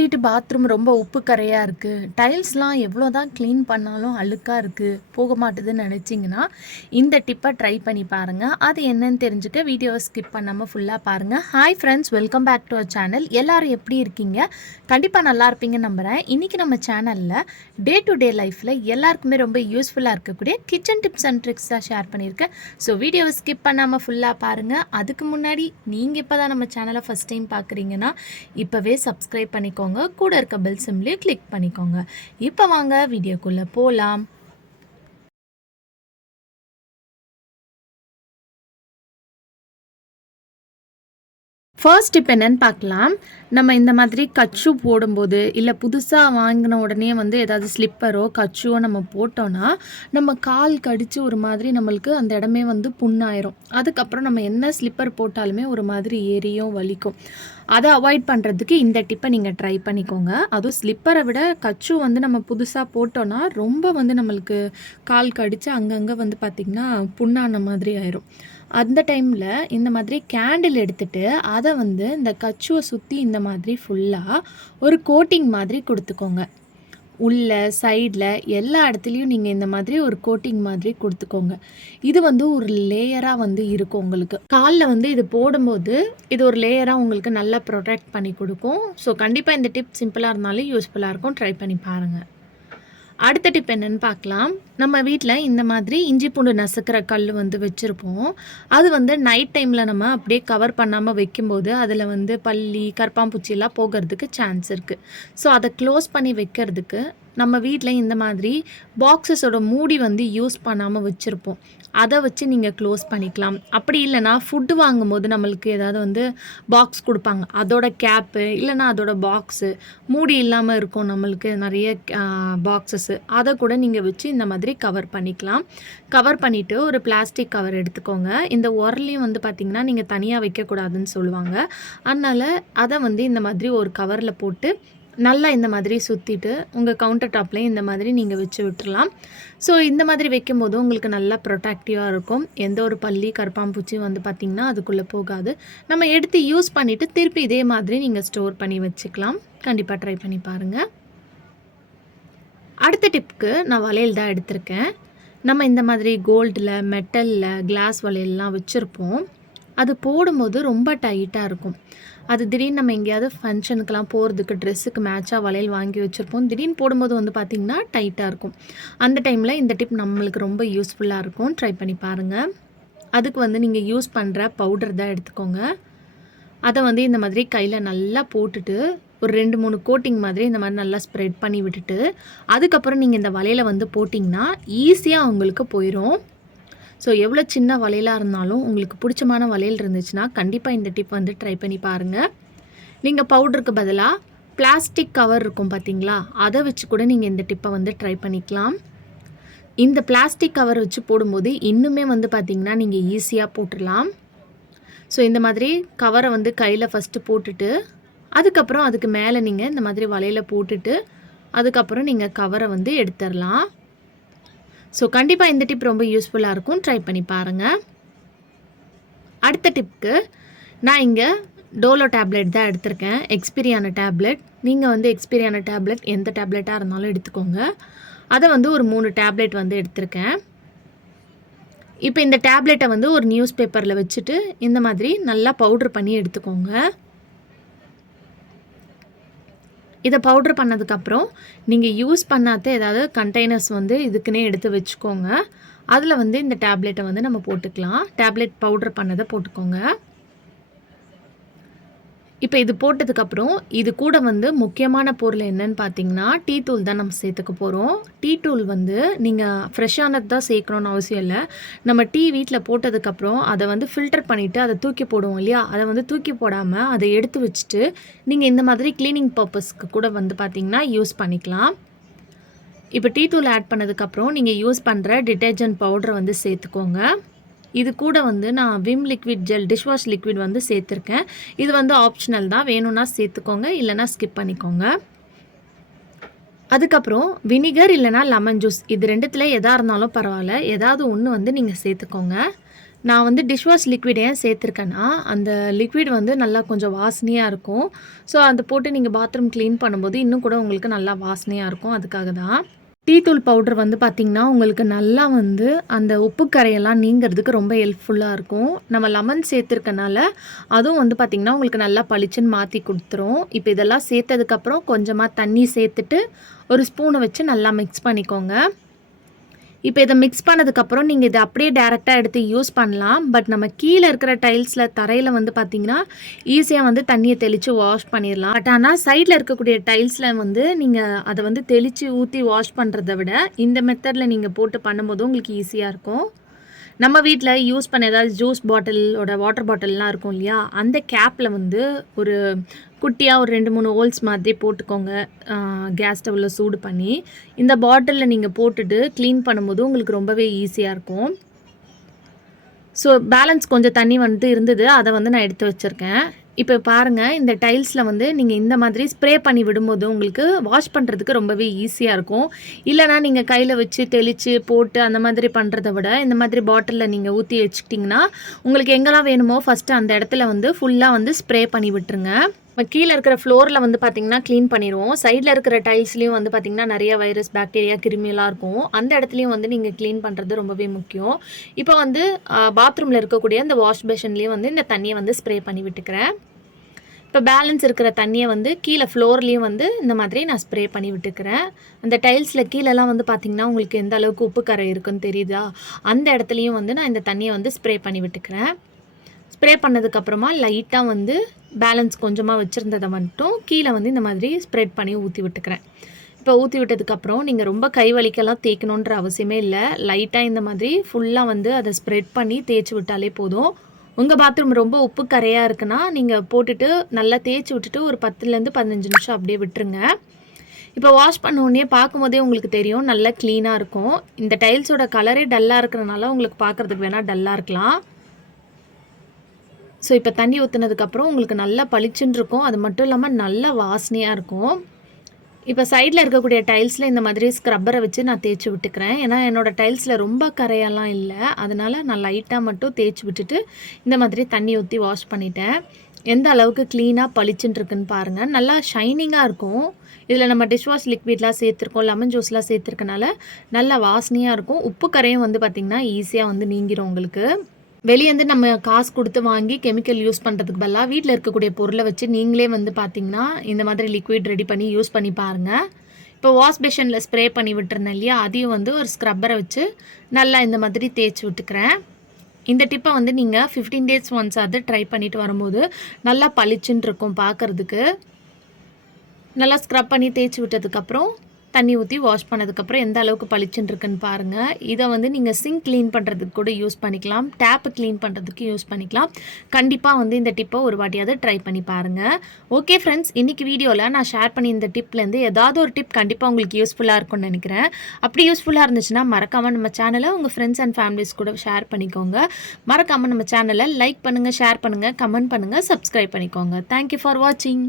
வீட்டு பாத்ரூம் ரொம்ப உப்பு கரையாக இருக்குது, டைல்ஸ்லாம் எவ்வளோ தான் க்ளீன் பண்ணாலும் அழுக்காக இருக்குது, போக மாட்டுதுன்னு நினச்சிங்கன்னா இந்த டிப்பை ட்ரை பண்ணி பாருங்கள். அது என்னன்னு தெரிஞ்சுக்க வீடியோவை ஸ்கிப் பண்ணாமல் ஃபுல்லாக பாருங்கள். Hi friends, welcome back to our channel. எல்லோரும் எப்படி இருக்கீங்க? கண்டிப்பாக நல்லா இருப்பீங்கன்னு நம்புகிறேன். இன்றைக்கி நம்ம சேனலில் டே டு டே லைஃப்பில் எல்லாருக்குமே ரொம்ப யூஸ்ஃபுல்லாக இருக்கக்கூடிய கிச்சன் டிப்ஸ் அண்ட் ட்ரிக்ஸ் தான் ஷேர் பண்ணியிருக்கேன். ஸோ வீடியோவை ஸ்கிப் பண்ணாமல் ஃபுல்லாக பாருங்கள். அதுக்கு முன்னாடி நீங்கள் இப்போ தான் நம்ம சேனலை ஃபஸ்ட் டைம் பார்க்குறீங்கன்னா இப்போவே சப்ஸ்கிரைப் பண்ணிக்கோங்க, கூட இருக்க பெல் சிம்லையும் கிளிக் பண்ணிக்கோங்க. இப்போ வாங்க வீடியோக்குள்ளே போகலாம். ஃபர்ஸ்ட் டிப் என்னன்னு பார்க்கலாம். நம்ம இந்த மாதிரி கச்சு போடும்போது இல்லை புதுசாக வாங்கின உடனே ஏதாவது ஸ்லிப்பரோ கச்சுவோ நம்ம போட்டோன்னா நம்ம கால் கடித்து ஒரு மாதிரி நம்மளுக்கு அந்த இடமே புண்ணாயிரும். அதுக்கப்புறம் நம்ம என்ன ஸ்லிப்பர் போட்டாலுமே ஒரு மாதிரி ஏறியும் வலிக்கும். அதை அவாய்ட் பண்ணுறதுக்கு இந்த டிப்பை நீங்கள் ட்ரை பண்ணிக்கோங்க. அதுவும் ஸ்லிப்பரை விட கச்சு நம்ம புதுசாக போட்டோன்னா ரொம்ப நம்மளுக்கு கால் கடித்து அங்கங்கே பார்த்திங்கன்னா புண்ணான மாதிரி ஆயிரும். அந்த டைமில் இந்த மாதிரி கேண்டில் எடுத்துகிட்டு அதை இந்த கச்சுவை சுற்றி இந்த மாதிரி ஃபுல்லாக ஒரு கோட்டிங் மாதிரி கொடுத்துக்கோங்க. உள்ள சைடில் எல்லா இடத்துலையும் நீங்கள் இந்த மாதிரி ஒரு கோட்டிங் மாதிரி கொடுத்துக்கோங்க. இது ஒரு லேயராக இருக்கும். உங்களுக்கு காலில் இது போடும்போது இது ஒரு லேயராக உங்களுக்கு நல்லா ப்ரொடெக்ட் பண்ணி கொடுக்கும். ஸோ கண்டிப்பாக இந்த டிப் சிம்பிளாக இருந்தாலும் யூஸ்ஃபுல்லாக இருக்கும். ட்ரை பண்ணி பாருங்கள். அடுத்த டிப் என்னென்னு பார்க்கலாம். நம்ம வீட்டில் இந்த மாதிரி இஞ்சி பூண்டு நசுக்கிற கல் வச்சுருப்போம். அது நைட் டைமில் நம்ம அப்படியே கவர் பண்ணாமல் வைக்கும்போது அதில் பல்லி கரப்பாம்பூச்சியெல்லாம் போகிறதுக்கு சான்ஸ் இருக்குது. ஸோ அதை க்ளோஸ் பண்ணி வைக்கிறதுக்கு நம்ம வீட்டில் இந்த மாதிரி பாக்ஸஸோட மூடி யூஸ் பண்ணாமல் வச்சுருப்போம். அதை வச்சு நீங்கள் க்ளோஸ் பண்ணிக்கலாம். அப்படி இல்லைனா ஃபுட்டு வாங்கும்போது நம்மளுக்கு ஏதாவது பாக்ஸ் கொடுப்பாங்க, அதோட கேப்பு இல்லைனா அதோட பாக்ஸு மூடி இல்லாமல் இருக்கும். நம்மளுக்கு நிறைய பாக்ஸஸ்ஸு அதை கூட நீங்கள் வச்சு இந்த மாதிரி கவர் பண்ணிக்கலாம். கவர் பண்ணிவிட்டு ஒரு பிளாஸ்டிக் கவர் எடுத்துக்கோங்க. இந்த உரலையும் பார்த்திங்கன்னா நீங்கள் தனியாக வைக்கக்கூடாதுன்னு சொல்லுவாங்க. அதனால் அதை இந்த மாதிரி ஒரு கவரில் போட்டு நல்லா இந்த மாதிரி சுற்றிட்டு உங்கள் கவுண்டர் டாப்லேயும் இந்த மாதிரி நீங்கள் வச்சு விட்டுறலாம். ஸோ இந்த மாதிரி வைக்கும்போது உங்களுக்கு நல்லா ப்ரொடெக்டிவாக இருக்கும். எந்த ஒரு பல்லி கரப்பாம்பூச்சியும் பார்த்திங்கன்னா அதுக்குள்ளே போகாது. நம்ம எடுத்து யூஸ் பண்ணிவிட்டு திருப்பி இதே மாதிரி நீங்கள் ஸ்டோர் பண்ணி வச்சுக்கலாம். கண்டிப்பாக ட்ரை பண்ணி பாருங்கள். அடுத்த டிப்புக்கு நான் வளையல் தான் எடுத்திருக்கேன். நம்ம இந்த மாதிரி கோல்டில் மெட்டலில் கிளாஸ் வளையல்லாம் வச்சுருப்போம். அது போடும்போது ரொம்ப டைட்டாக இருக்கும். அது திடீர்னு நம்ம எங்கேயாவது ஃபங்க்ஷனுக்கெலாம் போகிறதுக்கு ட்ரெஸ்ஸுக்கு மேட்சாக வளையல் வாங்கி வச்சுருப்போம். திடீர்னு போடும்போது பார்த்திங்கன்னா டைட்டாக இருக்கும். அந்த டைமில் இந்த டிப் நம்மளுக்கு ரொம்ப யூஸ்ஃபுல்லாக இருக்கும். ட்ரை பண்ணி பாருங்கள். அதுக்கு நீங்கள் யூஸ் பண்ணுற பவுடர் தான் எடுத்துக்கோங்க. அதை இந்த மாதிரி கையில் நல்லா போட்டுட்டு ஒரு 2-3 கோட்டிங் மாதிரி இந்த மாதிரி நல்லா ஸ்ப்ரெட் பண்ணி விட்டுட்டு அதுக்கப்புறம் நீங்கள் இந்த வளையலை போட்டிங்கன்னா ஈஸியாக உங்களுக்கு போயிடும். ஸோ எவ்வளோ சின்ன வளையலாக இருந்தாலும் உங்களுக்கு பிடிச்சமான வளையல் இருந்துச்சுன்னா கண்டிப்பாக இந்த டிப் ட்ரை பண்ணி பாருங்கள். நீங்கள் பவுடருக்கு பதிலாக பிளாஸ்டிக் கவர் இருக்கும் பார்த்திங்களா, அதை வச்சு கூட நீங்கள் இந்த டிப்பை ட்ரை பண்ணிக்கலாம். இந்த பிளாஸ்டிக் கவர் வச்சு போடும்போது இன்னுமே பார்த்திங்கன்னா நீங்கள் ஈஸியாக போட்டுடலாம். ஸோ இந்த மாதிரி கவரை கையில் ஃபஸ்ட்டு போட்டுட்டு அதுக்கப்புறம் அதுக்கு மேலே நீங்கள் இந்த மாதிரி வளையலை போட்டுட்டு அதுக்கப்புறம் நீங்கள் கவரை எடுத்துடலாம். ஸோ கண்டிப்பாக இந்த டிப் ரொம்ப யூஸ்ஃபுல்லாக இருக்கும். ட்ரை பண்ணி பாருங்கள். அடுத்த டிப்புக்கு நான் இங்கே டோலோ டேப்லெட் தான் எடுத்திருக்கேன். எக்ஸ்பீரியான டேப்லெட். நீங்கள் எக்ஸ்பீரியான டேப்லெட் எந்த டேப்லெட்டாக இருந்தாலும் எடுத்துக்கோங்க. அதை ஒரு 3 டேப்லெட் எடுத்திருக்கேன். இப்போ இந்த டேப்லெட்டை ஒரு நியூஸ் பேப்பரில் வச்சுட்டு இந்த மாதிரி நல்லா பவுட்ரு பண்ணி எடுத்துக்கோங்க. இதை பவுட்ரு பண்ணதுக்கப்புறம் நீங்கள் யூஸ் பண்ணாத ஏதாவது கண்டெய்னர்ஸ் இதுக்குன்னே எடுத்து வச்சுக்கோங்க. அதில் இந்த டேப்லெட்டை நம்ம போட்டுக்கலாம். டேப்லெட் பவுட்ரு பண்ணதை போட்டுக்கோங்க. இப்போ இது போட்டதுக்கப்புறம் இது கூட முக்கியமான பொருள் என்னன்னு பார்த்தீங்கன்னா டீ தூள் தான் நம்ம சேர்த்துக்க போகிறோம். டீ தூள் நீங்கள் ஃப்ரெஷ்ஷானது தான் சேர்க்கணுன்னு அவசியம் இல்லை. நம்ம டீ வீட்டில் போட்டதுக்கப்புறம் அதை ஃபில்டர் பண்ணிவிட்டு அதை தூக்கி போடுவோம் இல்லையா, அதை தூக்கி போடாமல் அதை எடுத்து வச்சுட்டு நீங்கள் இந்த மாதிரி க்ளீனிங் பர்பஸ்க்கு கூட பார்த்தீங்கன்னா யூஸ் பண்ணிக்கலாம். இப்போ டீ தூள் ஆட் பண்ணதுக்கப்புறம் நீங்கள் யூஸ் பண்ணுற டிட்டர்ஜென்ட் பவுடரை சேர்த்துக்கோங்க. இது கூட நான் Vim liquid gel dishwash liquid சேர்த்துருக்கேன். இது ஆப்ஷனல் தான், வேணும்னா சேர்த்துக்கோங்க, இல்லைனா ஸ்கிப் பண்ணிக்கோங்க. அதுக்கப்புறம் வினிகர் இல்லைனா லெமன் ஜூஸ், இது ரெண்டுத்தில் எதாக இருந்தாலும் பரவாயில்ல, ஏதாவது ஒன்று நீங்கள் சேர்த்துக்கோங்க. நான் வந்து டிஷ் வாஷ் லிக்விட் ஏன் சேர்த்துருக்கேன்னா, அந்த லிக்விட் வந்து நல்லா கொஞ்சம் வாசனையாக இருக்கும். ஸோ அதை போட்டு நீங்கள் பாத்ரூம் க்ளீன் பண்ணும்போது இன்னும் கூட உங்களுக்கு நல்லா வாசனையாக இருக்கும். அதுக்காக தான். டீ தூள் பவுடர் வந்து பார்த்திங்கன்னா, உங்களுக்கு நல்லா வந்து அந்த உப்பு கரையெல்லாம் நீங்கிறதுக்கு ரொம்ப ஹெல்ப்ஃபுல்லாக இருக்கும். நம்ம லெமன் சேர்த்துருக்கனால அதுவும் வந்து பார்த்திங்கன்னா, உங்களுக்கு நல்லா பளிச்சுன்னு மாற்றி கொடுத்துரும். இப்போ இதெல்லாம் சேர்த்ததுக்கப்புறம் கொஞ்சமாக தண்ணி சேர்த்துட்டு ஒரு ஸ்பூனை வச்சு நல்லா மிக்ஸ் பண்ணிக்கோங்க. இப்போ இதை மிக்ஸ் பண்ணதுக்கப்புறம் நீங்கள் இதை அப்படியே டேரெக்டாக எடுத்து யூஸ் பண்ணலாம். பட் நம்ம கீழே இருக்கிற டைல்ஸில் தரையில் வந்து பார்த்திங்கன்னா ஈஸியாக வந்து தண்ணியை தெளித்து வாஷ் பண்ணிடலாம். பட் ஆனால் சைடில் இருக்கக்கூடிய டைல்ஸில் வந்து நீங்கள் அதை வந்து தெளித்து ஊற்றி வாஷ் பண்ணுறத விட இந்த மெத்தடில் நீங்கள் போட்டு பண்ணும்போது உங்களுக்கு ஈஸியாக இருக்கும். நம்ம வீட்டில் யூஸ் பண்ண ஏதாவது ஜூஸ் பாட்டிலோட வாட்டர் பாட்டில்லாம் இருக்கும் இல்லையா, அந்த கேப்பில் வந்து ஒரு குட்டியாக ஒரு 2-3 ஹோல்ஸ் மாதிரி போட்டுக்கோங்க. கேஸ் ஸ்டவ்வில் சூடு பண்ணி இந்த பாட்டிலில் நீங்கள் போட்டுட்டு க்ளீன் பண்ணும்போது உங்களுக்கு ரொம்பவே ஈஸியாக இருக்கும். ஸோ பேலன்ஸ் கொஞ்சம் தண்ணி வந்து இருந்தது, அதை வந்து நான் எடுத்து வச்சுருக்கேன். இப்போ பாருங்கள், இந்த டைல்ஸில் வந்து நீங்கள் இந்த மாதிரி ஸ்ப்ரே பண்ணி விடும்போது உங்களுக்கு வாஷ் பண்ணுறதுக்கு ரொம்பவே ஈஸியாக இருக்கும். இல்லைனா நீங்கள் கையில் வச்சு தெளித்து போட்டு அந்த மாதிரி பண்ணுறத விட இந்த மாதிரி பாட்டிலில் நீங்கள் ஊற்றி வச்சுக்கிட்டிங்கன்னா உங்களுக்கு எங்கெல்லாம் வேணுமோ ஃபஸ்ட்டு அந்த இடத்துல வந்து ஃபுல்லாக வந்து ஸ்ப்ரே பண்ணி விட்டுருங்க. கீழே இருக்கிற ஃப்ளோரில் வந்து பார்த்திங்கன்னா க்ளீன் பண்ணிடுவோம். சைடில் இருக்கிற டைல்ஸ்லேயும் வந்து பார்த்திங்கன்னா நிறைய வைரஸ், பாக்டீரியா, கிருமியெல்லாம் இருக்கும். அந்த இடத்துலையும் வந்து நீங்கள் க்ளீன் பண்ணுறது ரொம்பவே முக்கியம். இப்போ வந்து பாத்ரூமில் இருக்கக்கூடிய இந்த வாஷ் பேஷன்லேயும் வந்து இந்த தண்ணியை வந்து ஸ்ப்ரே பண்ணி விட்டுக்கிறேன். இப்போ பேலன்ஸ் இருக்கிற தண்ணியை வந்து கீழே ஃப்ளோர்லேயும் வந்து இந்த மாதிரி நான் ஸ்ப்ரே பண்ணி விட்டுக்கிறேன். அந்த டைல்ஸில் கீழெல்லாம் வந்து பார்த்திங்கன்னா உங்களுக்கு எந்த அளவுக்கு உப்பு கரை இருக்குன்னு தெரியுதா, அந்த இடத்துலையும் வந்து நான் இந்த தண்ணியை வந்து ஸ்ப்ரே பண்ணி விட்டுக்கிறேன். ஸ்ப்ரே பண்ணதுக்கப்புறமா லைட்டாக வந்து பேலன்ஸ் கொஞ்சமாக வச்சுருந்ததை மட்டும் கீழே வந்து இந்த மாதிரி ஸ்ப்ரெட் பண்ணி ஊற்றி விட்டுக்கிறேன். இப்போ ஊற்றி விட்டதுக்கப்புறம் நீங்கள் ரொம்ப கை வலிக்கெல்லாம் தேய்க்கணுன்ற அவசியமே இல்லை. லைட்டாக இந்த மாதிரி ஃபுல்லாக வந்து அதை ஸ்ப்ரெட் பண்ணி தேய்ச்சி விட்டாலே போதும். உங்கள் பாத்ரூம் ரொம்ப உப்பு கரையாக இருக்குன்னா நீங்கள் போட்டுட்டு நல்லா தேய்ச்சி விட்டுட்டு ஒரு 10லேருந்து 15 நிமிஷம் அப்படியே விட்டுருங்க. இப்போ வாஷ் பண்ண உடனே பார்க்கும்போதே உங்களுக்கு தெரியும் நல்லா க்ளீனாக இருக்கும். இந்த டைல்ஸோட கலரே டல்லாக இருக்கிறனால உங்களுக்கு பார்க்குறதுக்கு வேணால் டல்லாக இருக்கலாம். ஸோ இப்போ தண்ணி ஊற்றுனதுக்கப்புறம் உங்களுக்கு நல்லா பளிச்சுன்னு இருக்கும். அது மட்டும் இல்லாமல் நல்ல வாசனையாக இருக்கும். இப்போ சைடில் இருக்கக்கூடிய டைல்ஸில் இந்த மாதிரி ஸ்க்ரப்பரை வச்சு நான் தேய்ச்சி விட்டுக்கிறேன். ஏன்னா என்னோடய டைல்ஸில் ரொம்ப கரையெல்லாம் இல்லை, அதனால் நான் லைட்டாக மட்டும் தேய்ச்சி விட்டுட்டு இந்த மாதிரி தண்ணி ஊற்றி வாஷ் பண்ணிட்டேன். எந்த அளவுக்கு க்ளீனாக பளிச்சுன்னு இருக்குன்னு பாருங்கள். நல்லா ஷைனிங்காக இருக்கும். இதில் நம்ம டிஷ் வாஷ் லிக்விட்லாம் சேர்த்துருக்கோம், லெமன் ஜூஸ்லாம் சேர்த்துருக்கனால நல்லா வாசனையாக இருக்கும். உப்பு கரையும் வந்து பார்த்திங்கன்னா ஈஸியாக வந்து நீங்கிரும் உங்களுக்கு. வெளியேருந்து நம்ம காசு கொடுத்து வாங்கி கெமிக்கல் யூஸ் பண்ணுறதுக்கு பதிலாக வீட்டில் இருக்கக்கூடிய பொருளை வச்சு நீங்களே வந்து பார்த்திங்கன்னா இந்த மாதிரி லிக்விட் ரெடி பண்ணி யூஸ் பண்ணி பாருங்கள். இப்போ வாஷ் பேஷனில் ஸ்ப்ரே பண்ணி விட்டுருந்தேன் இல்லையா, அதையும் வந்து ஒரு ஸ்க்ரப்பரை வச்சு நல்லா இந்த மாதிரி தேய்ச்சி விட்டுக்கிறேன். இந்த டிப்பை வந்து நீங்கள் 15 days ஒன்ஸ் அது ட்ரை பண்ணிவிட்டு வரும்போது நல்லா பளிச்சுன்னு இருக்கும் பார்க்குறதுக்கு. நல்லா ஸ்க்ரப் பண்ணி தேய்ச்சி விட்டதுக்கப்புறம் தண்ணி ஊற்றி வாஷ் பண்ணதுக்கப்புறம் எந்த அளவுக்கு பளிச்சுன்னு இருக்குன்னு பாருங்கள். இதை வந்து நீங்கள் சிங்க் க்ளீன் பண்ணுறதுக்கு கூட யூஸ் பண்ணிக்கலாம், டேப்பு க்ளீன் பண்ணுறதுக்கு யூஸ் பண்ணிக்கலாம். கண்டிப்பாக வந்து இந்த டிப்பை ஒரு வாட்டியாவது ட்ரை பண்ணி பாருங்கள். ஓகே ஃப்ரெண்ட்ஸ், இன்றைக்கி வீடியோவில் நான் ஷேர் பண்ணி இந்த டிப்லேருந்து ஏதாவது ஒரு டிப் கண்டிப்பாக உங்களுக்கு யூஸ்ஃபுல்லாக இருக்கும்னு நினைக்கிறேன். அப்படி யூஸ்ஃபுல்லாக இருந்துச்சுன்னா மறக்காமல் நம்ம சேனலை உங்கள் ஃப்ரெண்ட்ஸ் அண்ட் ஃபேமிலிஸ் கூட ஷேர் பண்ணிக்கோங்க. மறக்காமல் நம்ம சேனலை லைக் பண்ணுங்கள், ஷேர் பண்ணுங்கள், கமெண்ட் பண்ணுங்கள், சப்ஸ்கிரைப் பண்ணிக்கோங்க. தேங்க்யூ ஃபார் வாட்சிங்.